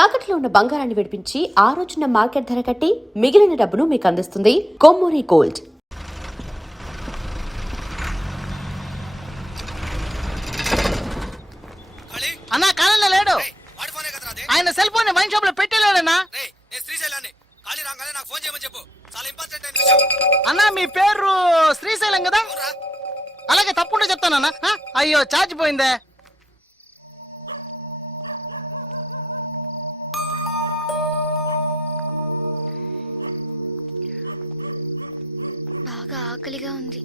తాకట్లో ఉన్న బంగారాన్ని విడిపించి ఆ రోజున మార్కెట్ ధర కట్టి మిగిలిన డబ్బును మీకు అందిస్తుంది కొమ్మూరి గోల్డ్. అన్నా కాలంలో లేడు. ఆయన సెల్ ఫోన్ వైన్ షాప్ లో పెట్టలేడన్నా. అన్నా మీ పేరు శ్రీశైలం కదా? అలాగే తప్పుంటే చెప్తానన్నా. అయ్యో ఛార్జ్ పోయిందే. బాగా ఆకలిగా ఉంది.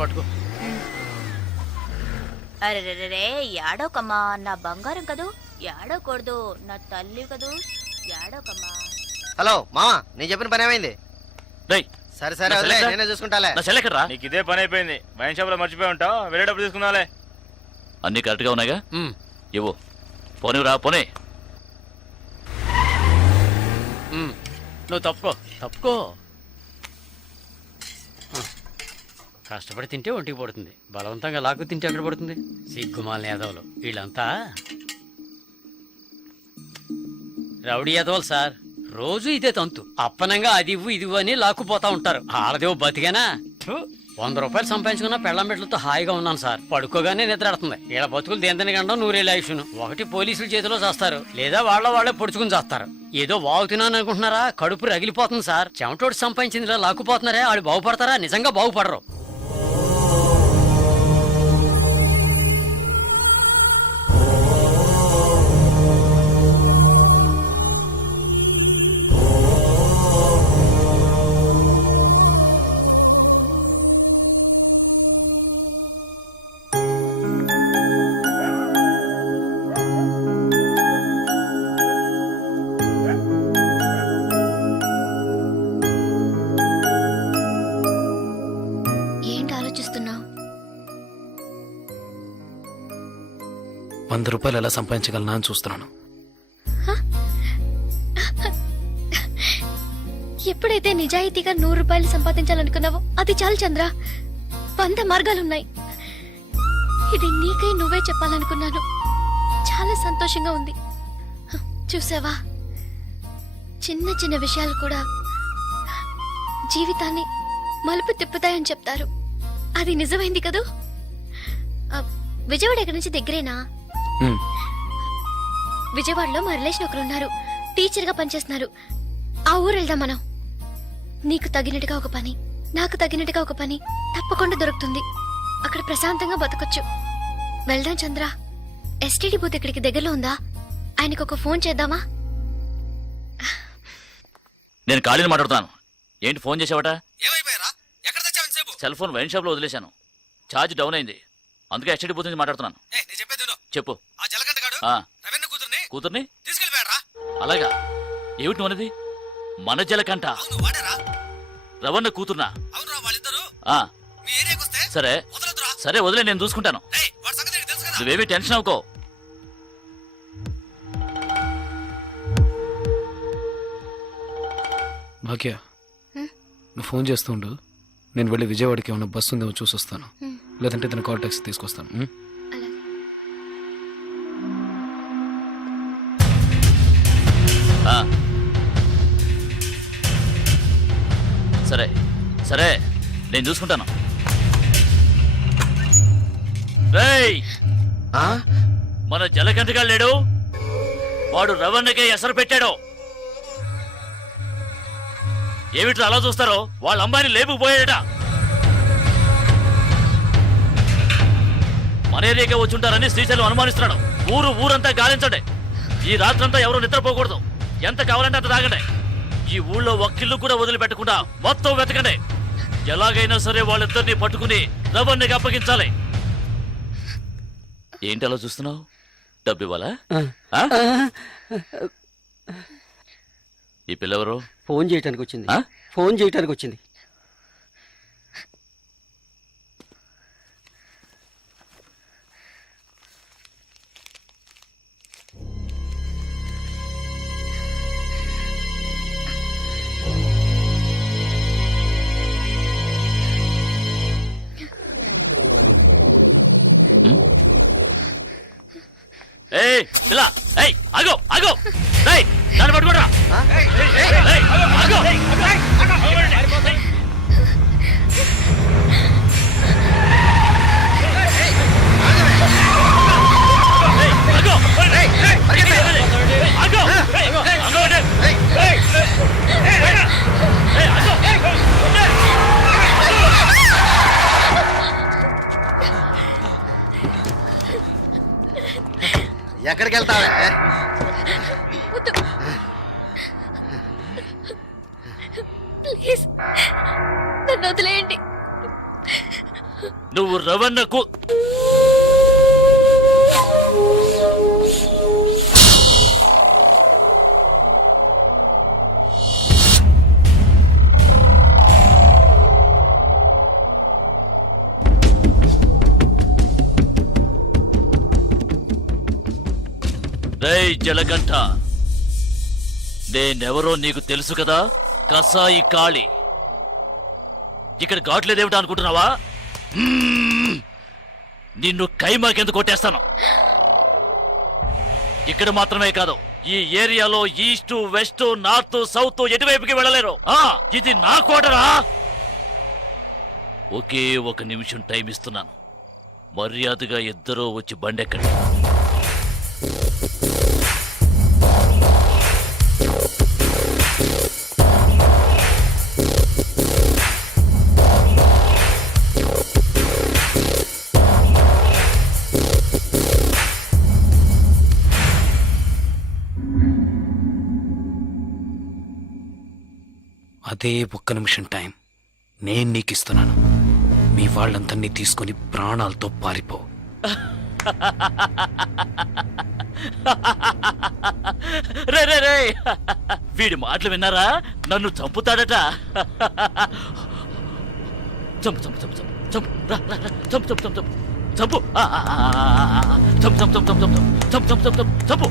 పట్టుకో. అరే యాడోకమ్మా, నా బంగారం కదూ, యాడోకూడదు, నా తల్లి కదూ, యాడోకమ్మా. హలో మామా, నేను చెప్పిన పని ఏమైంది? సరే సరే వదిలే, నేనే చూసుకుంటాలే. నీకు ఇదే పని అయిపోయింది. వైన్ షాప్ లో మర్చిపోయి ఉంటావు, వెళ్ళేటప్పుడు తీసుకుందాలే. అన్ని కరెక్ట్ గా ఉన్నాయిగా? ఇవ్వు. పోనీ రా, పోనీ. నువ్వు తప్పుకో తప్పుకో. కష్టపడి తింటే ఒంటికి పడుతుంది, బలవంతంగా లాక్కు తింటే ఎక్కడ పడుతుంది? సిగ్గుమాల యాదవులు వీళ్ళంతా రౌడీ యాదవులు సార్. రోజు ఇదే తంతు, అప్పనంగా అది ఇవ్వు ఇది అని లాక్కుపోతా ఉంటారు. ఆడదేవో బతికేనా? 100 రూపాయలు సంపాదించుకున్న పెళ్ళం బిడ్డలతో హాయిగా ఉన్నాను సార్. పడుకోగానే నిద్రాడుతుంది. వీళ్ళ బతుకులు దేంతని గండం 100 ఆయుష్ను. ఒకటి పోలీసుల చేతిలో చేస్తారు, లేదా వాళ్ళే పొడుచుకుని చేస్తారు. ఏదో వాగుతున్నాను అనుకుంటున్నారా? కడుపు రగిలిపోతుంది సార్. చెమటోడు సంపాదించింది ఇలా లాక్కుపోతున్నారే, ఆడు బాగుపడతారా? నిజంగా బాగుపడరు. ₹100 ఎలా సంపాదించగలనా అని చూస్తున్నాను. ఎప్పుడైతే నిజాయితీగా ₹100 సంపాదించాలనుకున్నావో అది చాలు చంద్ర. 100 మార్గాలున్నాయి. ఇది నీకై నువ్వే చెప్పాలనుకున్నాను. చాలా సంతోషంగా ఉంది. చూసావా, చిన్న చిన్న విషయాలు కూడా జీవితాన్ని మలుపు తిప్పుతాయని చెప్తారు. అది నిజమైంది కదూ. విజయవాడ ఎక్కడి నుంచి దగ్గరేనా? విజయవాడలో మా రిలేషన్ ఒకరు ఉన్నారు, టీచర్ గా పనిచేస్తున్నారు. ఆ ఊరు వెళ్దాం మనం. నీకు తగినట్టుగా ఒక పని, నాకు తగినట్టుగా ఒక పని తప్పకుండా దొరుకుతుంది. అక్కడ ప్రశాంతంగా బతకొచ్చు. వెళ్దాం చంద్ర. ఎస్టీడీ బూత్ ఇక్కడికి దగ్గరలో ఉందా? ఆయనకు ఒక ఫోన్ చేద్దామా? నేను ఖాళీని మాట్లాడుతున్నాను. ఏంటి ఫోన్ చేసావట? సెల్ ఫోన్ వైన్ షాప్ లో వదిలేశాను. ఛార్జ్ డౌన్ అయింది, అందుకే ఎస్టీడీ బూత్ నుంచి మాట్లాడుతున్నాను. చెప్పు. కూతుర్ని అలాగా? ఏమిటి నువ్వనేది? మన జలకంట రవణ కూతుర్నా? సరే సరే వదిలే, నేను చూసుకుంటాను. నువ్వేమీ టెన్షన్ అవ్వకో. భాగ్య, నువ్వు ఫోన్ చేస్తుండు. నేను వెళ్ళి విజయవాడకి ఏమన్నా బస్సు ఉందేమో చూసి వస్తాను, లేదంటే తన కాల్ టాక్సీ తీసుకొస్తాను. సరే సరే, నేను చూసుకుంటాను. మన జలకంటగా లేడు, వాడు రవణకే ఎసరు పెట్టాడు. ఏమిట్లా అలా చూస్తారో? వాళ్ళ అమ్మాయిని లేపుకుపోయాడట. మన ఏరియాకే వచ్చి ఉంటారని శ్రీశైలం అనుమానిస్తున్నాడు. ఊరంతా గాలించండి. ఈ రాత్రంతా ఎవరు నిద్రపోకూడదు. ఎంత కావాలంటే అంత తాగండి. ఈ ఊళ్ళో ఒక్కిల్లు కూడా వదిలిపెట్టకుండా మొత్తం వెతకండి. ఎలాగైనా సరే వాళ్ళిద్దరిని పట్టుకుని రవణ్ణికి అప్పగించాలి. ఏంటి అలా చూస్తున్నావు? డబ్బు ఇవ్వాలా? ఆ? ఈ పిల్లెవరు? ఫోన్ చేయడానికి వచ్చింది. ఆ? ఫోన్ చేయడానికి వచ్చింది. ఏయ్ పిల్ల, ఏయ్ ఆగు ఆగు, ఏయ్ దాన్ని పట్టుకోరా. ఏయ్ ఆగు. ఏయ్ ఆగు. ఆగు. ఆగు. ఏయ్ ఆగు. ఎక్కడికి వెళ్తావే? ప్లీజ్ నన్ను వదిలేయండి. నువ్వు రవణకు రేయ్ జలగంట, నేనెవరో నీకు తెలుసు కదా? కసాయి కాళి. ఇక్కడ ఘాట్లేదేమిటా అనుకుంటున్నావా? నిన్ను కైమాకెందుకు కొట్టేస్తాను. ఇక్కడ మాత్రమే కాదు, ఈ ఏరియాలో ఈస్ట్ వెస్ట్ నార్త్ సౌత్ ఎటువైపుకి వెళ్ళలేరు. ఇది నా కోటరా. ఒకే 1 నిమిషం టైం ఇస్తున్నాను. మర్యాదగా ఇద్దరూ వచ్చి బండెక్కండి. అదే 1 నిమిషం టైం నేను నీకు ఇస్తున్నాను. మీ వాళ్ళందరినీ తీసుకుని ప్రాణాలతో పారిపో. రే రే రే, వీడి మాటలు విన్నారా? నన్ను చంపుతాడట. చంపు చంపు చంపు చంపు చంపు రా, రా, రా. చంపు చంపు చంపు చంపు చంపు చంపు చంపు చంపు చంపు చంపు చంపు చంపు చంపు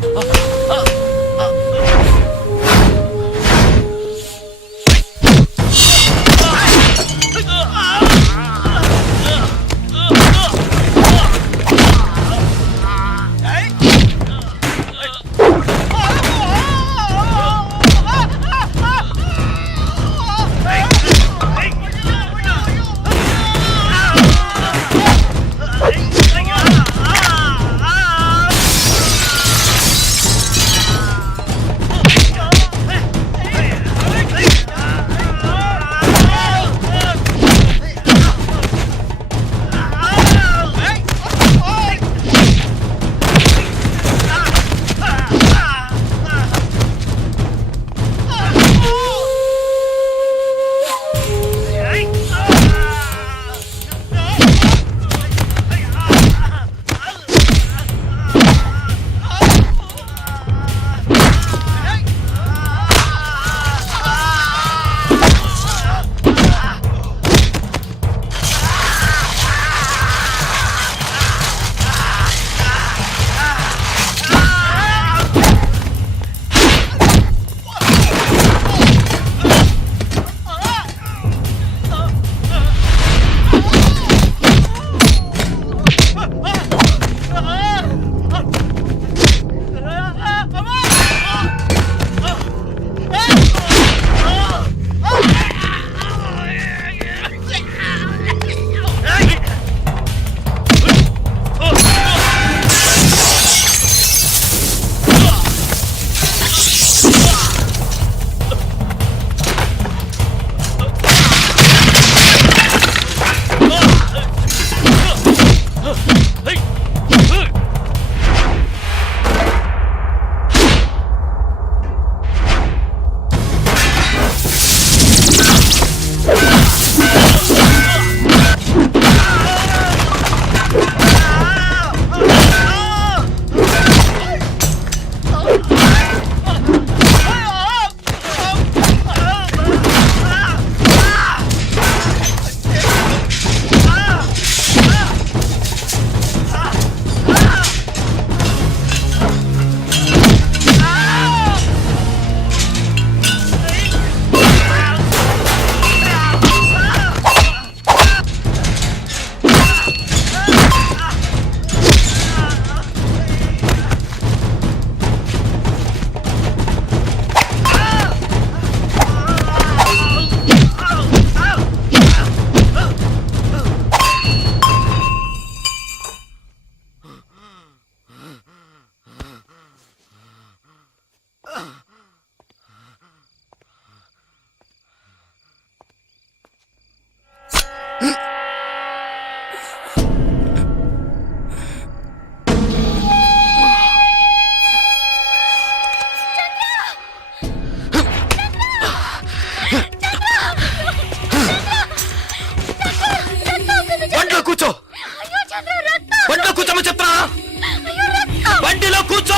బండిలో కూర్చో.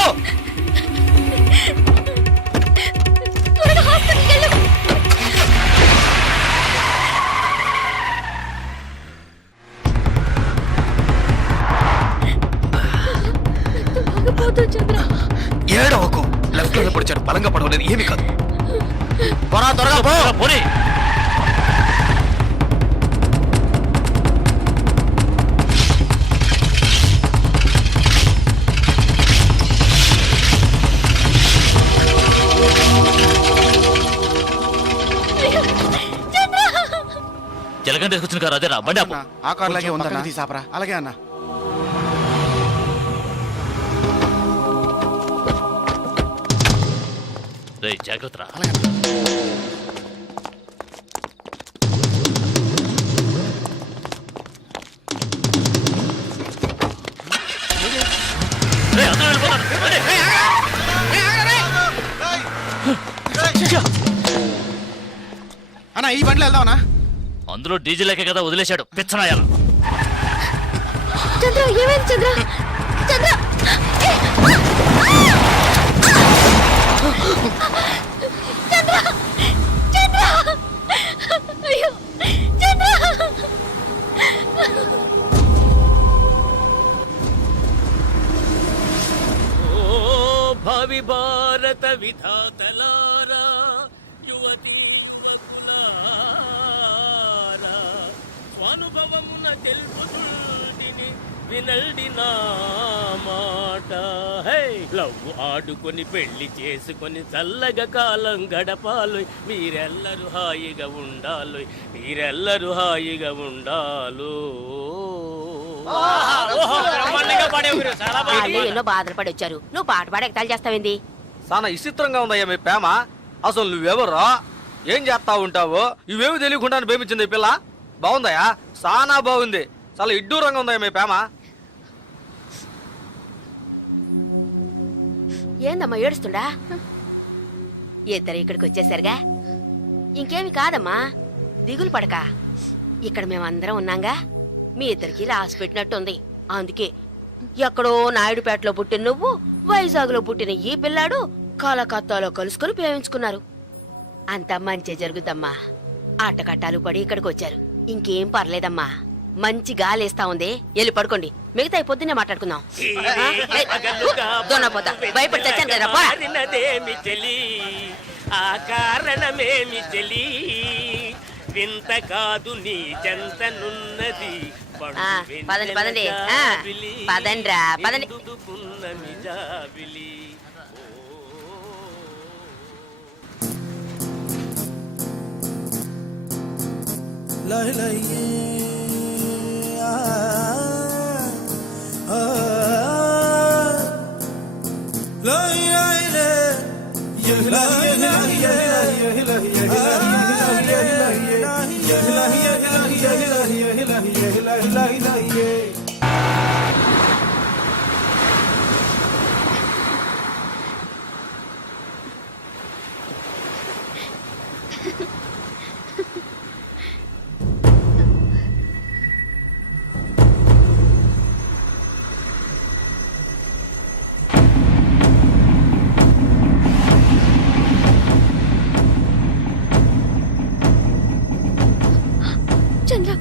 త్వరగా హాస్పిటల్కి వెళ్ళు. రక్తం బాగా పోతుంది చంద్ర. ఏడవకు. లెఫ్ట్ లో పొడిచాడు, బలంగా పడవలేదు, ఏమీ కాదు. త్వరగా పో. పోనీ. జలగంట తీసుకొచ్చిన కారు అదేరా, బండి ఆపు. ఆ కార్ లాగే ఉందన్నా తీసాపరా. అలాగే అన్న. రేయ్ జాగ్రత్త రా. రేయ్, అందరూ వెళ్ళిపోతారు. రండి. అన్న ఈ బండిలో వెళ్దామన్నా. అందులో డీజిల్ లేకే కదా వదిలేశాడు పిచ్చనాయాల. చంద్ర ఏమైంది చంద్ర? చంద్ర చంద్ర చంద్ర అయ్యో చంద్ర. ఓ భావి భారత విధాతలారా, యువతి యువకులారా, స్వానుభవమున తెలుపుతుంటిని వినల్డి నా మాట. హే లవ్ ఆడుకొని పెళ్లి చేసుకొని చల్లగా కాలం గడపాలి, మీరెల్లరూ హాయిగా ఉండాలి, మీరెల్లరూ హాయిగా ఉండాలు. ఎన్నో బాధలు పడి వచ్చారు, నువ్వు పాట పాడి ఎగతాలు చేస్తావేంది? చాలా విచిత్రంగా ఉందయ్యా మీ ప్రేమ. అసలు నువ్వెవరో, ఏం చేస్తా ఉంటావో ఇవేమి తెలియకుండా ప్రేమించింది ఈ పిల్ల. బాగుందయ్యా, చాలా బాగుంది. చాలా ఇడ్డూరంగా ఉందయ్యా మీ ప్రేమ. ఏందమ్మా ఏడుస్తుండా? ఇద్దరు ఇక్కడికి వచ్చేసరిగా ఇంకేమి కాదమ్మా, దిగులు పడక. ఇక్కడ మేమందరం ఉన్నాగా, మీ ఇద్దరికి రాసి పెట్టినట్టుంది. అందుకే ఎక్కడో నాయుడుపేటలో పుట్టిన నువ్వు, వైజాగ్ లో పుట్టిన ఈ పిల్లాడు కలకత్తాలో కలుసుకుని ప్రేమించుకున్నారు. అంతా మంచి జరుగుద్దమ్మా. ఆటకట్టాలు పడి ఇక్కడికి వచ్చారు, ఇంకేం పర్లేదమ్మా. మంచి గాలేస్తా ఉంది, వెళ్ళి పడుకోండి. మిగతా పొద్దున్నే మాట్లాడుకుందాం. దొన్నపోతా భయపడి చచ్చాను కదా. కారణమేమి చెలి, ఆ కారణమేమి చెలి, వింత కాదు నీ చెంతనున్నది. పదండి పదండి పదండ్రా పదండి. చంద్ర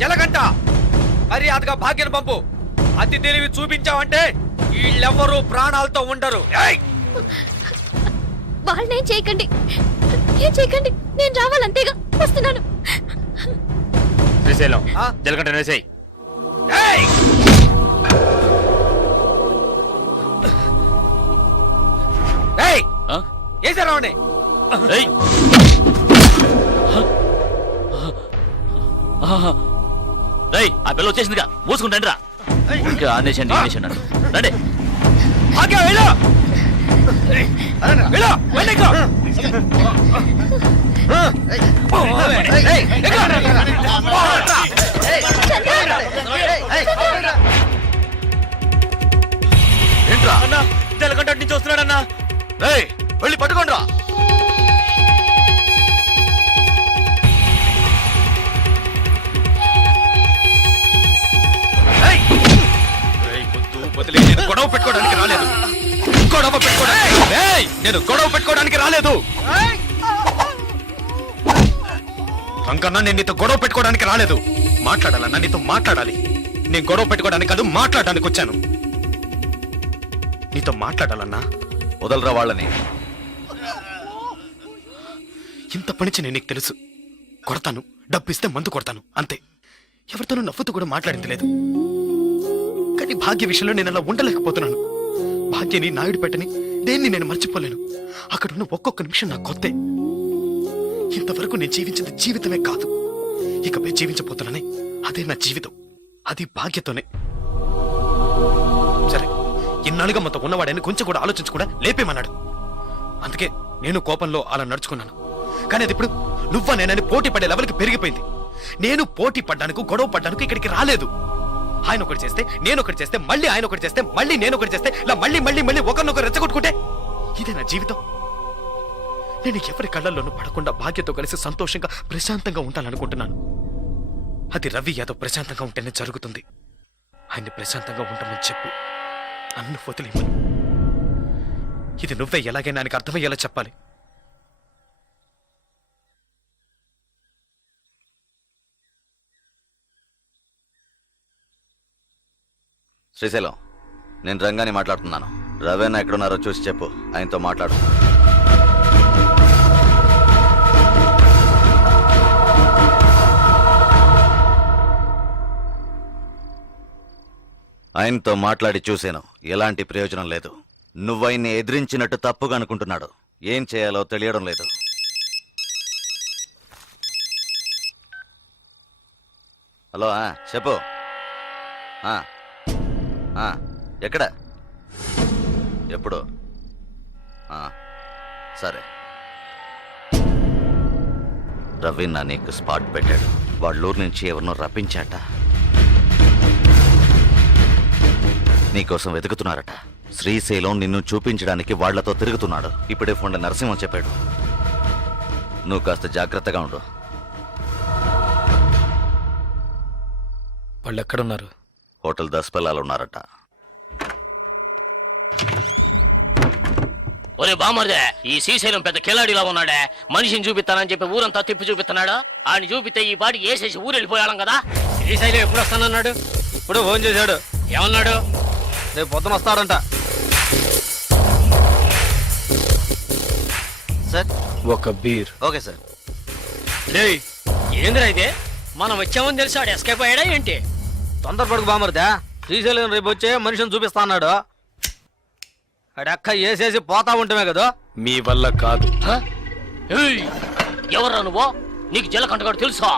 జలగంట మర్యాదగా భాగ్యం పంపు. అతి తెలివి చూపించావంటే వీళ్ళెవ్వరూ ప్రాణాలతో ఉండరు. వాళ్ళనేం చేయకండి, ఏం చేయకండి. నేను రావాలంతేగా, వస్తున్నాను. శ్రీశైలం జలగంట వేసేయ్. ఏసారావండి. రేయ్ ఆ పిల్ల వచ్చేసిందిగా, మూసుకుంటాండి రా. ఇంకా ఆనేసండి ఆనేసండి రండి. ఏంట్రా అన్నా జలగంట నుంచి వస్తున్నాడన్నా. వెళ్ళి పట్టుకోండి రా. రాలేదు. రంగన్న, నేను నీతో గొడవ పెట్టుకోవడానికి రాలేదు. మాట్లాడాలన్నా నీతో మాట్లాడాలి. నేను గొడవ పెట్టుకోవడానికి కాదు, మాట్లాడడానికి వచ్చాను. నీతో మాట్లాడాలన్నా. వదలరా వాళ్ళని. ఇంత పనిచి నేను నీకు తెలుసు. కొడతాను, డబ్బు ఇస్తే మందు కొడతాను, అంతే. ఎవరితోనూ నవ్వుతూ కూడా మాట్లాడింది లేదు. కానీ భాగ్య విషయంలో నేను అలా ఉండలేకపోతున్నాను. భాగ్యని, నాయుడు పెట్టని దేన్ని నేను మర్చిపోలేను. అక్కడున్న ఒక్కొక్క నిమిషం నాకు కొత్తే. ఇంతవరకు నేను జీవించింది జీవితమే కాదు, ఇకపై జీవించబోతున్నానే అదే నా జీవితం. అది భాగ్యతోనే. సరే, ఇన్నాళ్ళుగా మొత్తం ఉన్నవాడని కొంచెం కూడా ఆలోచించకుండా లేపేమన్నాడు. అందుకే నేను కోపంలో అలా నడుచుకున్నాను. కానీ అది ఇప్పుడు నువ్వా నేనని పోటీ పడే లెవెల్కి పెరిగిపోయింది. నేను పోటీ పడ్డానికి, గొడవ పడ్డానికి ఇక్కడికి రాలేదు. ఆయన ఒకటి చేస్తే, నేను ఒకటి చేస్తే, మళ్ళీ ఆయన ఒకటి చేస్తే, మళ్ళీ నేను ఒకటి చేస్తే, ఇలా మళ్ళీ మళ్ళీ మళ్ళీ ఒకరినొకరు రెచ్చగొట్టుకుంటే ఇదే నా జీవితం. నేను ఎవరి కళ్ళల్లోనూ పడకుండా భాగ్యతో కలిసి సంతోషంగా ప్రశాంతంగా ఉంటాననుకుంటున్నాను. అది రవి యాదవ్ ప్రశాంతంగా ఉంటేనే జరుగుతుంది. ఆయన్ని ప్రశాంతంగా ఉంటామని చెప్పు, నన్ను వదిలేమని. ఇది నువ్వే ఎలాగైనా ఆయనకు అర్థమయ్యేలా చెప్పాలి. శ్రీశైలం, నేను రంగాని మాట్లాడుతున్నాను. రవేనా ఎక్కడున్నారో చూసి చెప్పు, ఆయనతో మాట్లాడు. ఆయనతో మాట్లాడి చూశాను, ఎలాంటి ప్రయోజనం లేదు. నువ్వైన్ని ఎదిరించినట్టు తప్పుగా అనుకుంటున్నాడు. ఏం చేయాలో తెలియడం లేదు. హలో, చెప్పు. ఎక్కడ, ఎప్పుడు? సరే. రవీనా నీకు స్పాట్ పెట్టాడు. వాళ్ళూరు నుంచి ఎవరినో రప్పించాట. నీకోసం వెతుకుతున్నారట. శ్రీశైలం నిన్ను చూపించడానికి వాళ్లతో తిరుగుతున్నాడు. ఇప్పుడే ఫోన్లో నరసింహం చెప్పాడు. నువ్వు కాస్త జాగ్రత్తగా ఉండు. వాళ్ళు ఎక్కడున్నారు? హోటల్ దస్పల్లాలు ఉన్నారట. ఒరే బామర్దే, ఈ శ్రీశైలం పెద్ద కిలాడిలా ఉన్నాడే. మనిషిని చూపిస్తానని చెప్పి ఊరంతా తిప్పి చూపిస్తున్నాడు. ఆయన చూపితే ఈ పాటికి వేసేసి ఊరు వెళ్ళిపోయాం కదా. శ్రీశైలం ఎప్పుడు వస్తానన్నాడు? ఇప్పుడు ఫోన్ చేశాడు. ఏమన్నాడు? రేపు పొద్దున వస్తాడంట. సార్, ఒక బీర్. Okay sir. ఏందిరా ఇదే? మనం వచ్చామని తెలిసి ఆడు ఎస్కేప్ అయ్యాడా ఏంటి? తొందరపడుకు బామర్దా. శ్రీశైలం రేపు వచ్చే మనిషిని చూపిస్తా అన్నాడు. అడక్క వేసేసి పోతా ఉంటామే కదా. మీ వల్ల కాదు. ఎవరా నువ్వు? నీకు జలకంటగాడు తెలుసా?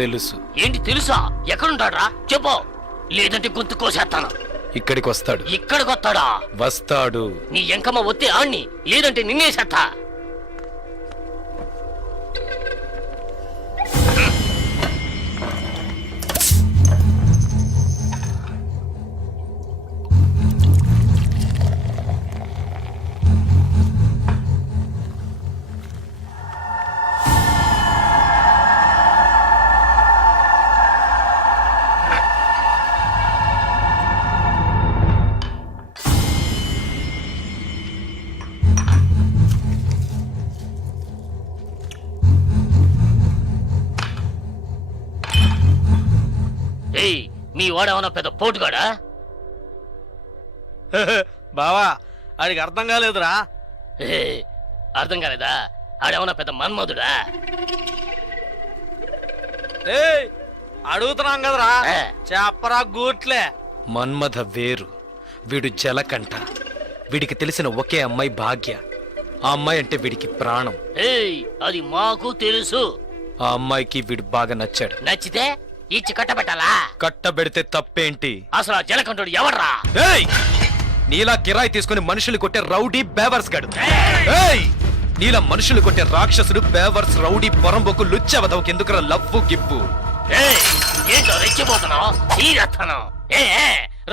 తెలుసు. ఏంటి తెలుసా? ఎక్కడుంటాడ్రా చెప్పు, లేదంటే గొంతు కోసేస్తాను. ఇక్కడికి వస్తాడు. ఇక్కడికి వస్తాడా? వస్తాడు. నీ ఎంకమ్మ వస్తే ఆణ్ణి, లేదంటే నిన్నేసేస్తా. మీ వాడేమన్నా పెద్ద పోటుగాడా? బావా, ఆడికి అర్థం కాలేదురా. అర్థం కాలేదా? ఆడేమన్నా పెద్ద మన్మధుడా? అడుగుతున్నాం కదరా, చెప్పరా గూట్లే. మన్మథ వేరు, వీడు జలకంట. వీడికి తెలిసిన ఒకే అమ్మాయి భాగ్య. ఆ అమ్మాయి అంటే వీడికి ప్రాణం. అది మాకు తెలుసు. ఆ అమ్మాయికి వీడు బాగా నచ్చాడు. నచ్చితే ఇచ్చి కట్టబెట్టాలా? కట్టబెడితే తప్పేంటి? అసలు ఆ జలకంఠుడు ఎవర్రా? నీలా కిరాయి తీసుకుని మనుషులు కొట్టే రౌడీ బేవర్స్ గడు. నీలా మనుషులు కొట్టే రాక్షసుడు బేవర్స్ రౌడీ పొరంబొక్కు లుచ్చవదవకి ఎందుకురా లవ్వు గివ్వు? ఏంటో రెచ్చిపోతున్నావు?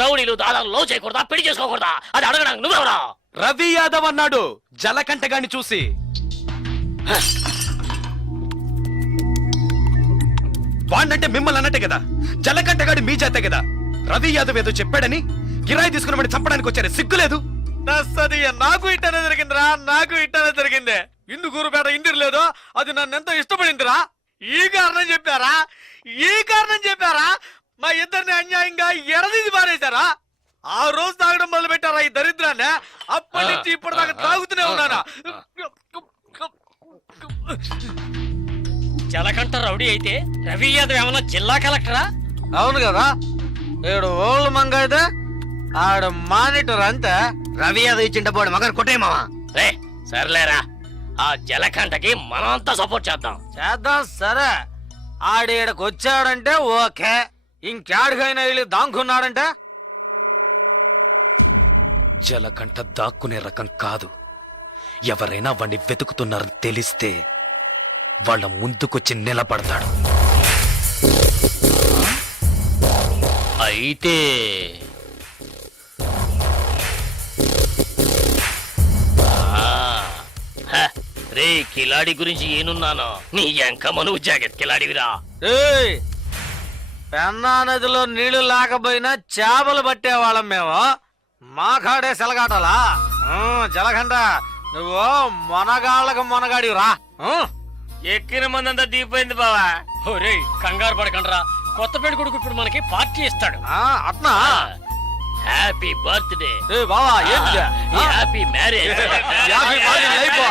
రౌడీలు దాదాపు లో చేయకూడదా, పెళ్లి చేసుకోకూడదా? అది అడగడానికి నువ్వెవరా? రవి యాదవ్ అన్నాడు జలకంటగాన్ని చూసి. వాణ్ణంటే మిమ్మల్ని అన్నట్టే కదా, జలకంటగాడి మీ చేతే కదా. రవి యాదవ్ ఏదో చెప్పాడని కిరాయి తీసుకున్న వాడిని చంపడానికి వచ్చారు, సిగ్గులేదు? నాకు ఇట్టనే జరిగిందిరా, నాకు ఇట్టనే జరిగింది. ఇందుకూరుపేట ఇంటిర్ లేదో అది నన్ను ఎంతో ఇష్టపడిందిరా. ఈ కారణం చెప్పారా మా ఇద్దరిని అన్యాయంగా ఎడదీసి పారేశారా? ఆ రోజు తాగడం మొదలు పెట్టారా ఈ దరిద్రాన్ని? అప్పటి నుంచి ఇప్పటిదాకా తాగుతూనే ఉన్నానా? జలకంట రౌడీ అయితే రవి యాదవ్ ఏమన్నా జిల్లా కలెక్టరా? అవును కదా, ఏడు ఓళ్ళు మంగ అయితే ఆడు మానిటర్ అంతే. రవి యాదవ్ ఇచ్చింట పోడు మగన్ కొట్టే మావా. రే సర్లేరా, ఆ జలకంటకి మనమంతా సపోర్ట్ చేద్దాం. చేద్దాం సరే. ఆడీడకు వచ్చాడంటే ఓకే, ఇంకాడికైనా వెళ్ళి దాంకున్నాడంటే జలకంట దాక్కునే రకం కాదు. ఎవరైనా వాణ్ణి వెతుకుతున్నారని తెలిస్తే వాళ్ళ ముందుకొచ్చి నిలబడతాడు. అయితే రే కిలాడి గురించి ఏనున్నాను, నీ ఎంక మనువు జాకెట్ కిలాడివిరా. ఏయ్, పెన్నా నదిలో నీళ్లు లేకపోయినా చేపలు పట్టేవాళ్ళం మేము. మా కాడే సెలగాటలా? జలగంట నువ్వు మొనగాళ్ళకు మొనగాడిరా. ఎక్కిన మందంతా దిగిపోయింది బావా. ఒరేయ్ కంగారు పడకండ్రా, కొత్త పెళ్లి కొడుకు ఇప్పుడు మనకి పార్టీ ఇస్తాడు. అట్నా? హ్యాపీ బర్త్డే బావా, ఏంటి హ్యాపీ మ్యారేజ్. Happy birthday.